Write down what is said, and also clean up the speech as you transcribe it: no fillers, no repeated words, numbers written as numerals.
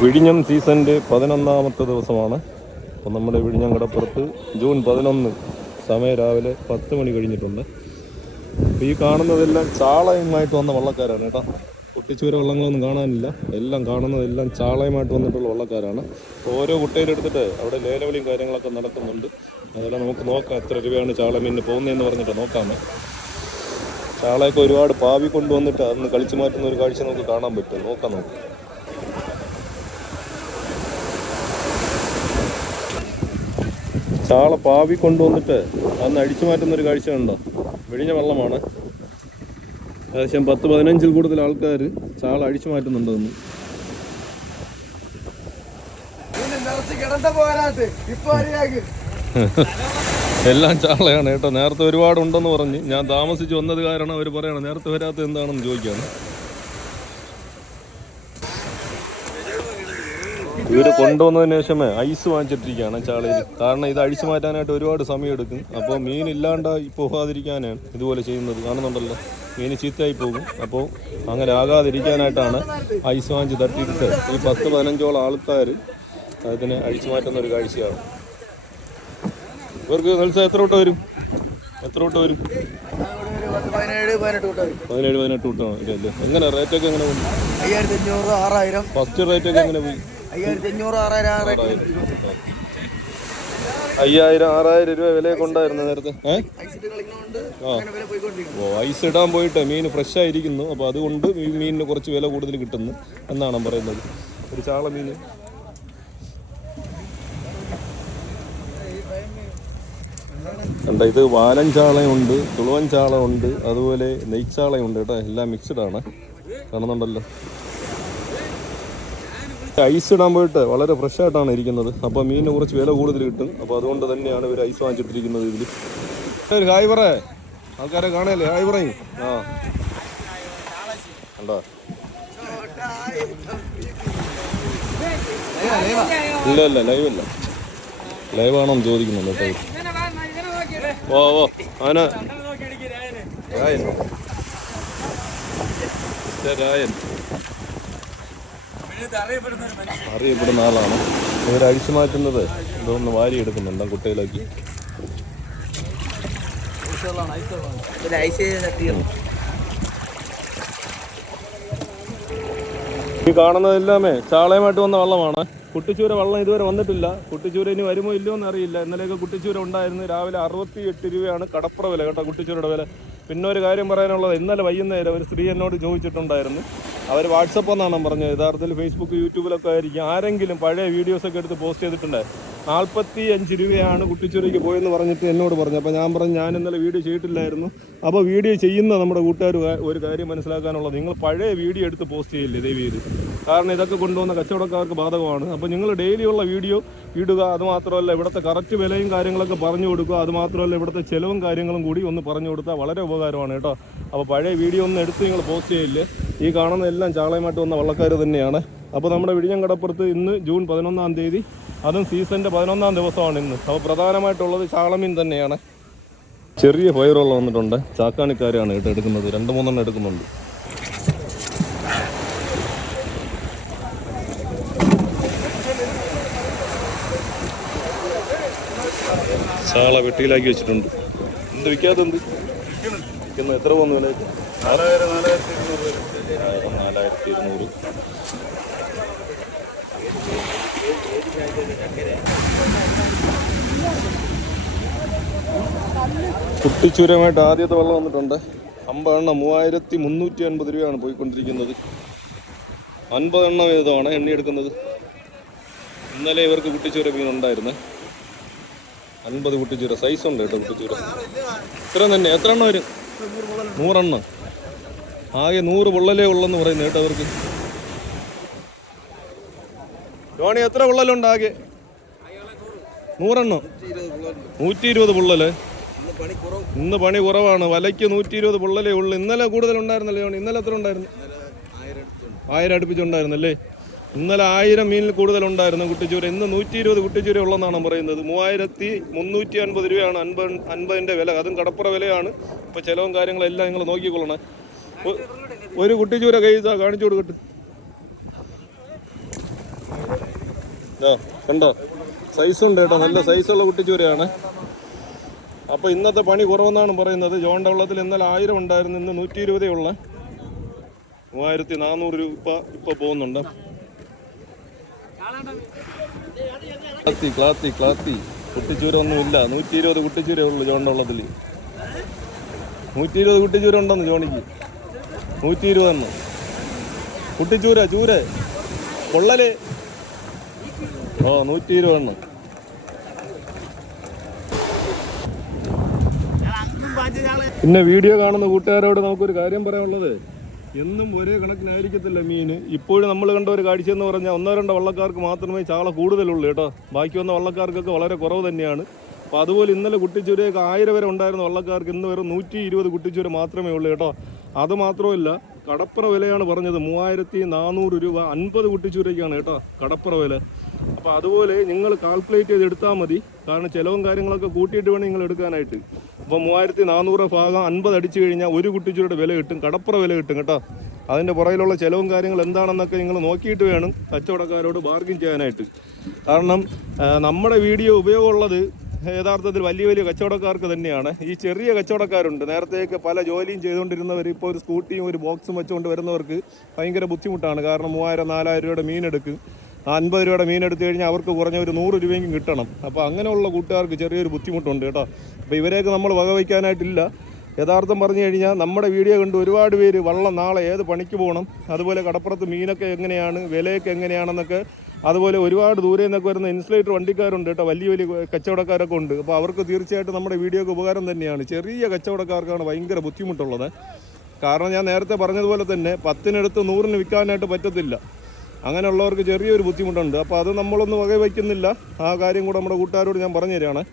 വിഴിഞ്ഞം സീസണിൻ്റെ 11ാമത്തെ ദിവസമാണ്. അപ്പോൾ നമ്മുടെ വിഴിഞ്ഞം കടപ്പുറത്ത് ജൂൺ 11 സമയം രാവിലെ 10 മണി കഴിഞ്ഞിട്ടുണ്ട്. അപ്പോൾ ഈ കാണുന്നതെല്ലാം ചാളയുമായിട്ട് വന്ന വള്ളക്കാരാണ് കേട്ടോ. കുട്ടിച്ചൂര വള്ളങ്ങളൊന്നും കാണാനില്ല, എല്ലാം കാണുന്നതെല്ലാം ചാളയുമായിട്ട് വന്നിട്ടുള്ള വള്ളക്കാരാണ്. ഓരോ കുട്ടയിലെടുത്തിട്ട് അവിടെ ലേലവിളിയും കാര്യങ്ങളൊക്കെ നടക്കുന്നുണ്ട്. അതെല്ലാം നമുക്ക് നോക്കാം, എത്ര രൂപയാണ് ചാള മീനിന് പോകുന്നതെന്ന് പറഞ്ഞിട്ട് നോക്കാമേ. ചാളയൊക്കെ ഒരുപാട് പാവി കൊണ്ടുവന്നിട്ട് അതൊന്ന് കളിച്ചു മാറ്റുന്ന ഒരു കാഴ്ച നമുക്ക് കാണാൻ പറ്റും. നോക്കാം. ചാള പാവി കൊണ്ടുവന്നിട്ട് അന്ന് അടിച്ചു മാറ്റുന്നൊരു കാഴ്ച ഉണ്ടോ? വിഴിഞ്ഞ വെള്ളമാണ്. ഏകദേശം 10-15 കൂടുതൽ ആൾക്കാർ ചാള അടിച്ചു മാറ്റുന്നുണ്ടെന്ന്. എല്ലാം ചാളയാണ് കേട്ടോ. നേരത്തെ ഒരുപാട് ഉണ്ടെന്ന് പറഞ്ഞ് ഞാൻ താമസിച്ച് വന്നത് കാരണം അവർ പറയണം നേരത്തെ വരാത്ത എന്താണെന്ന് ചോദിക്കാണ്. ഇവർ കൊണ്ടുവന്നതിന് ശേഷമേ ഐസ് വാങ്ങിച്ചിട്ടിരിക്കുകയാണ് ചാളയിൽ. കാരണം ഇത് അഴിച്ചു മാറ്റാനായിട്ട് ഒരുപാട് സമയം എടുക്കും. അപ്പോൾ മീൻ ഇല്ലാണ്ടായി പോകാതിരിക്കാനാണ് ഇതുപോലെ ചെയ്യുന്നത്. കാണുന്നുണ്ടല്ലോ, മീൻ ചീത്തയായി പോകും. അപ്പോൾ അങ്ങനെ ആകാതിരിക്കാനായിട്ടാണ് ഐസ് വാങ്ങിച്ച് തട്ടിയിട്ട് ഈ 10-15ഓളം ആൾക്കാർ അതിനെ അഴിച്ചു മാറ്റുന്ന ഒരു കാഴ്ചയാണ്. ഇവർക്ക് നെൽസ എത്ര കൂട്ടം വരും? 17-18 കൂട്ടം അല്ലേ? എങ്ങനെ റേറ്റൊക്കെ എങ്ങനെ പോകും? 5500, 6000. ഫസ്റ്റ് റേറ്റൊക്കെ എങ്ങനെ പോയി? 5500, 6000 രൂപ വിലയൊക്കെ ഉണ്ടായിരുന്നു നേരത്തെ. ഐസ് ഇടാൻ പോയിട്ട് മീൻ ഫ്രഷ് ആയിരിക്കുന്നു. അപ്പോൾ അതുകൊണ്ട് ഈ മീനിന് കുറച്ച് വില കൂടുതൽ കിട്ടുന്നു എന്നാണ് പറയുന്നത്. ഒരു ചാള മീൻ കണ്ട, ഇത് വാലൻ ചാളയുണ്ട്, തുളുവൻ ചാള ഉണ്ട്, അതുപോലെ നെയ്ച്ചാളയുണ്ട് കേട്ടോ. എല്ലാം മിക്സ്ഡ് ആണ്, കാണുന്നുണ്ടല്ലോ. ഐസ് ഇടാൻ പോയിട്ട് വളരെ ഫ്രഷ് ആയിട്ടാണ് ഇരിക്കുന്നത്. അപ്പോൾ മീനിന് കുറച്ച് വില കൂടുതൽ കിട്ടും. അപ്പോൾ അതുകൊണ്ട് തന്നെയാണ് ഇവർ ഐസ് വാങ്ങിച്ചിട്ടിരിക്കുന്നത്. ഇതിൽ ഒരു ഹായ് പറ, ആൾക്കാരെ കാണല്ലേ? ഹായ് പറയും. കണ്ടോ? ഇല്ല ലൈവല്ല, ലൈവാണോ ചോദിക്കുന്നുണ്ട് കേട്ടോ. ഓ ആന രായൻ അറിയപ്പെടുന്ന ആളാണ്. ഇവർ അഴിച്ചു മാറ്റുന്നത് ഇതൊന്ന് വാരി എടുക്കുന്നുണ്ട് കുട്ടയിലാക്കി. ഈ കാണുന്നതെല്ലാമേ ചാളയുമായിട്ട് വന്ന വള്ളമാണ്. കുട്ടിച്ചൂര വള്ളം ഇതുവരെ വന്നിട്ടില്ല. കുട്ടിച്ചൂര ഇനി വരുമോ ഇല്ലയോ എന്നറിയില്ല. ഇന്നലെയൊക്കെ കുട്ടിച്ചൂര ഉണ്ടായിരുന്നു. രാവിലെ 68 രൂപയാണ് കടപ്പുറ വില കേട്ടോ, കുട്ടിച്ചൂരയുടെ വില. പിന്നെ ഒരു കാര്യം പറയാനുള്ളത്, ഇന്നലെ വൈകുന്നേരം ഒരു സ്ത്രീ എന്നോട് ചോദിച്ചിട്ടുണ്ടായിരുന്നു. അവർ വാട്സപ്പ് എന്നാണ് പറഞ്ഞത്. യഥാർത്ഥത്തിൽ ഫേസ്ബുക്ക്, യൂട്യൂബിലൊക്കെ ആയിരിക്കും. ആരെങ്കിലും പഴയ വീഡിയോസൊക്കെ എടുത്ത് പോസ്റ്റ് ചെയ്തിട്ടുണ്ടായിരുന്നു. 45 രൂപയാണ് കുട്ടിച്ചൂരയ്ക്ക് പോയെന്ന് പറഞ്ഞിട്ട് എന്നോട് പറഞ്ഞു. അപ്പോൾ ഞാൻ പറഞ്ഞു ഞാൻ ഇന്നലെ വീഡിയോ ചെയ്തിട്ടില്ലായിരുന്നു. അപ്പോൾ വീഡിയോ ചെയ്യുന്ന നമ്മുടെ കൂട്ടുകാർ ഒരു കാര്യം മനസ്സിലാക്കാനുള്ളത്, നിങ്ങൾ പഴയ വീഡിയോ എടുത്ത് പോസ്റ്റ് ചെയ്യില്ലേ ദയവ് ചെയ്ത്. കാരണം ഇതൊക്കെ കൊണ്ടുവന്ന കച്ചവടക്കാർക്ക് ബാധകമാണ്. അപ്പോൾ നിങ്ങൾ ഡെയിലിയുള്ള വീഡിയോ ഇടുക. അതുമാത്രമല്ല ഇവിടുത്തെ കറക്റ്റ് വിലയും കാര്യങ്ങളൊക്കെ പറഞ്ഞു കൊടുക്കുക. അതുമാത്രമല്ല ഇവിടുത്തെ ചിലവും കാര്യങ്ങളും കൂടി ഒന്ന് പറഞ്ഞു കൊടുത്താൽ വളരെ ഉപകാരമാണ് കേട്ടോ. അപ്പോൾ പഴയ വീഡിയോ ഒന്നും എടുത്ത് നിങ്ങൾ പോസ്റ്റ് ചെയ്യില്ലേ. ഈ കാണുന്ന എല്ലാം ചാളയുമായിട്ട് വന്ന വള്ളക്കാർ തന്നെയാണ്. അപ്പോൾ നമ്മുടെ വിഴിഞ്ഞം കടപ്പുറത്ത് ഇന്ന് ജൂൺ 11-ാം തീയതി, അതും സീസണിൻ്റെ 11-ാം ദിവസമാണ് ഇന്ന്. അപ്പോൾ പ്രധാനമായിട്ടുള്ളത് ചാളമീൻ തന്നെയാണ്. ചെറിയ ഫയറുള്ള വന്നിട്ടുണ്ട്. ചാക്കാണിക്കാരാണ് കേട്ടോ എടുക്കുന്നത്. 2-3 എടുക്കുന്നുണ്ട്. ചാള വെട്ടിയിലാക്കി വെച്ചിട്ടുണ്ട്. എന്ത് വിൽക്കാതെന്ത് വിൽക്കുന്നത്? എത്ര പോകുന്നു വില? 4200. കുട്ടിച്ചൂരമായിട്ട് ആദ്യത്തെ വെള്ളം വന്നിട്ടുണ്ട്. 50 എണ്ണം 3350 രൂപയാണ് പോയിക്കൊണ്ടിരിക്കുന്നത്. 50 എണ്ണം വീതമാണ് എണ്ണിയെടുക്കുന്നത്. ഇന്നലെ ഇവർക്ക് കുട്ടിച്ചൂര മീനുണ്ടായിരുന്നു. 50 കുട്ടിച്ചൂര സൈസ് ഉണ്ട് കേട്ടോ. കുട്ടിച്ചൂര ഇത്ര തന്നെ. എത്ര എണ്ണം വരും? 100 എണ്ണം. ആകെ 100 പൊള്ളലേ ഉള്ളെന്ന് പറയുന്നത് കേട്ടോ അവർക്ക്. ജോണി എത്ര പൊള്ളലുണ്ട്? ആകെ 100 എണ്ണം. 120 പൊള്ളല്. ഇന്ന് പണി കുറവാണ്. വലയ്ക്ക് 120 പൊള്ളലേ ഉള്ളു. ഇന്നലെ കൂടുതലുണ്ടായിരുന്നല്ലേ ജോണി? ഇന്നലെ എത്ര ഉണ്ടായിരുന്നു? 1000 അടുപ്പിച്ചുണ്ടായിരുന്നല്ലേ? ഇന്നലെ 1000 മീനിൽ കൂടുതലുണ്ടായിരുന്നു കുട്ടിച്ചൂര. ഇന്ന് 120 കുട്ടിച്ചൂര ഉള്ളതെന്നാണ് പറയുന്നത്. 3350 രൂപയാണ് 50ൻ്റെ വില. അതും കടപ്പുറ വിലയാണ്. ഇപ്പോൾ ചിലവും കാര്യങ്ങളെല്ലാം നിങ്ങൾ നോക്കിക്കൊള്ളണം. ഒരു കുട്ടിച്ചൂര കൈ കാണിച്ചു കൊടുക്കട്ടെ. കണ്ടോ, സൈസുണ്ട് കേട്ടോ, നല്ല സൈസുള്ള കുട്ടിച്ചൂരയാണ്. അപ്പോൾ ഇന്നത്തെ പണി കുറവെന്നാണ് പറയുന്നത്. ജോണ്ട വള്ളത്തിൽ ഇന്നലെ 1000 ഉണ്ടായിരുന്നു, ഇന്ന് 120 ഉള്ള 3400 രൂപ ഇപ്പോൾ പോകുന്നുണ്ട്. ക്ലാത്തി കുട്ടിച്ചൂര ഒന്നുമില്ല, 120 കുട്ടിച്ചൂരേ ഉള്ളൂ ജോണ്ട വള്ളത്തിൽ. 120 കുട്ടിച്ചൂര ഉണ്ടെന്ന് ജോണിക്ക്, 120 എണ്ണം കുട്ടിച്ചൂര. ചൂര കൊള്ളല് 120 എണ്ണം. പിന്നെ വീഡിയോ കാണുന്ന കൂട്ടുകാരോട് നമുക്കൊരു കാര്യം പറയാനുള്ളത്, എന്നും ഒരേ കണക്കിനായിരിക്കത്തില്ല മീൻ. ഇപ്പോഴും നമ്മൾ കണ്ട ഒരു കാഴ്ച എന്ന് പറഞ്ഞാൽ 1-2 വള്ളക്കാർക്ക് മാത്രമേ ചാള കൂടുതലുള്ളൂ കേട്ടോ. ബാക്കി വന്ന വള്ളക്കാർക്കൊക്കെ വളരെ കുറവ് തന്നെയാണ്. അപ്പോൾ അതുപോലെ ഇന്നലെ കുട്ടിച്ചൂരയൊക്കെ 1000 വരെ ഉണ്ടായിരുന്ന വള്ളക്കാർക്ക് ഇന്ന് വരെ 120 കുട്ടിച്ചൂര മാത്രമേ ഉള്ളൂ കേട്ടോ. അത് മാത്രമല്ല, കടപ്പുറ വിലയാണ് പറഞ്ഞത് 3400 രൂപ 50 കുട്ടിച്ചൂരയ്ക്കാണ് കേട്ടോ കടപ്പുറ വില. അപ്പോൾ അതുപോലെ നിങ്ങൾ കാൽക്കുലേറ്റ് ചെയ്ത് എടുത്താൽ മതി, കാരണം ചിലവും കാര്യങ്ങളൊക്കെ കൂട്ടിയിട്ട് വേണം നിങ്ങൾ എടുക്കാനായിട്ട്. അപ്പോൾ 3400 ഭാഗം 50 അടിച്ചു കഴിഞ്ഞാൽ ഒരു കുട്ടിച്ചൂരയുടെ വില കിട്ടും, കടപ്പുറ വില കിട്ടും കേട്ടോ. അതിൻ്റെ പുറകിലുള്ള ചിലവും കാര്യങ്ങൾ എന്താണെന്നൊക്കെ നിങ്ങൾ നോക്കിയിട്ട് വേണം കച്ചവടക്കാരോട് ബാർഗിൻ ചെയ്യാനായിട്ട്. കാരണം നമ്മുടെ വീഡിയോ ഉപയോഗമുള്ളത് യഥാർത്ഥത്തിൽ വലിയ വലിയ കച്ചവടക്കാർക്ക് തന്നെയാണ്. ഈ ചെറിയ കച്ചവടക്കാരുണ്ട്, നേരത്തെയൊക്കെ പല ജോലിയും ചെയ്തുകൊണ്ടിരുന്നവർ ഇപ്പോൾ ഒരു സ്കൂട്ടിയും ഒരു ബോക്സും വെച്ചുകൊണ്ട് വരുന്നവർക്ക് ഭയങ്കര ബുദ്ധിമുട്ടാണ്. കാരണം 3000-4000 രൂപയുടെ മീനെടുക്കും, 50 രൂപയുടെ മീനെടുത്ത് കഴിഞ്ഞാൽ അവർക്ക് കുറഞ്ഞ ഒരു 100 രൂപയെങ്കിലും കിട്ടണം. അപ്പോൾ അങ്ങനെയുള്ള കൂട്ടുകാർക്ക് ചെറിയൊരു ബുദ്ധിമുട്ടുണ്ട് കേട്ടോ. അപ്പോൾ ഇവരെയൊക്കെ നമ്മൾ വകവയ്ക്കാനായിട്ടില്ല. യഥാർത്ഥം പറഞ്ഞു കഴിഞ്ഞാൽ നമ്മുടെ വീഡിയോ കണ്ട് ഒരുപാട് പേര് വള്ളം നാളെ ഏത് പണിക്ക് പോകണം, അതുപോലെ കടപ്പുറത്ത് മീനൊക്കെ എങ്ങനെയാണ്, വിലയൊക്കെ എങ്ങനെയാണെന്നൊക്കെ, അതുപോലെ ഒരുപാട് ദൂരെ നിന്നൊക്കെ വരുന്ന ഇൻസുലേറ്റർ വണ്ടിക്കാരുണ്ട് കേട്ടോ, വലിയ വലിയ കച്ചവടക്കാരൊക്കെ ഉണ്ട്. അപ്പോൾ അവർക്ക് തീർച്ചയായിട്ടും നമ്മുടെ വീഡിയോക്ക് ഉപകാരം തന്നെയാണ്. ചെറിയ കച്ചവടക്കാർക്കാണ് ഭയങ്കര ബുദ്ധിമുട്ടുള്ളത്. കാരണം ഞാൻ നേരത്തെ പറഞ്ഞതുപോലെ തന്നെ 10-നെടുത്ത് 100-ന് വിൽക്കാനായിട്ട് പറ്റത്തില്ല. അങ്ങനെയുള്ളവർക്ക് ചെറിയൊരു ബുദ്ധിമുട്ടുണ്ട്. അപ്പോൾ അത് നമ്മളൊന്നും വകവയ്ക്കുന്നില്ല. ആ കാര്യം കൂടെ നമ്മുടെ കൂട്ടുകാരോട് ഞാൻ പറഞ്ഞു തരികയാണ്.